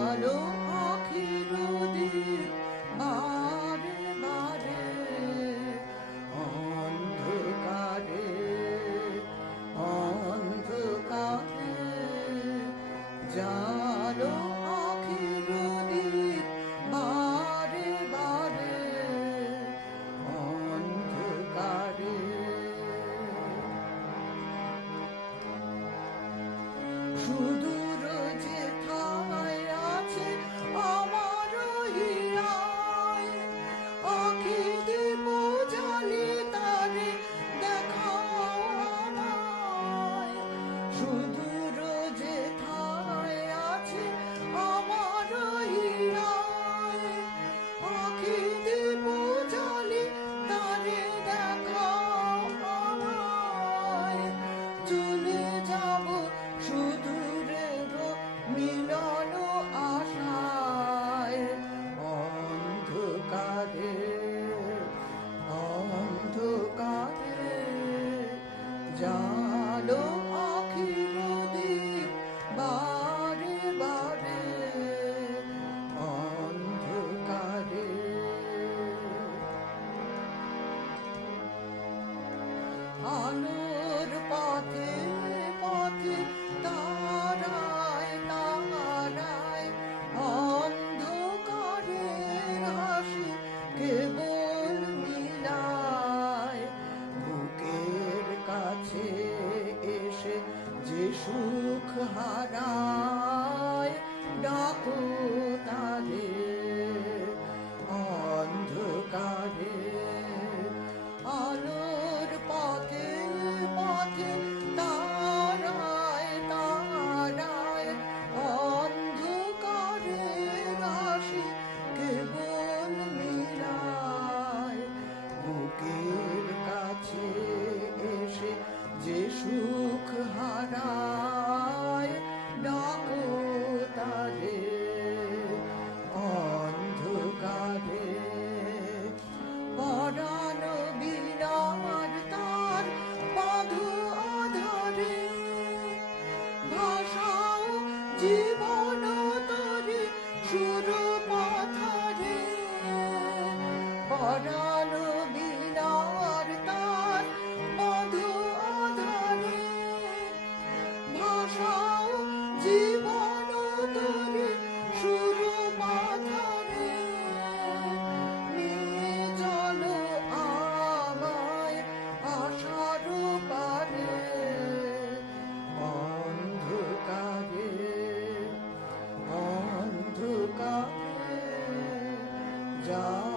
জালো আখির দ্বীপ বারে বারে অন্ধকারে অন্ধকারে জালো আখির দ্বীপ বারে বারে অন্ধকারে সুদূর যেথায় আছে আমার হিয়ায় আঁখি দিব জালি তারে দেখাও আমায় সুদূর যেথায় আছে আমার হিয়ায় আঁখি দিব জালি তারে দেখাও আমায় চলে যাব সুদূরের মিলন আশায় অন্ধকারে অন্ধকারে জালো আখির দ্বীপ বারে বারে অন্ধকারে আলোর পথে পথে তারায় তারায় অন্ধকারের হাসি কেবল মিলায় বুকের কাছে এসে যে সুখ হারায় ডাকো তারে অন্ধকারে আলোর পথে পথে তারায় তারায় অন্ধকারের হাসি কেবল মিলায় বুকের কাছে এসে যে সুখ হারায় ডাকো তারে অন্ধকারে পরাণ বিনার তার বাঁধো আধারে ভাষাও জীবন তরে সুর পাথারে পরাণ বিনার তার বাঁধো আধারে ভাষাও জীবন তরে সুর পাথারে নিয়ে চলো আমায় আশার পারে অন্ধকারে অন্ধকারে যা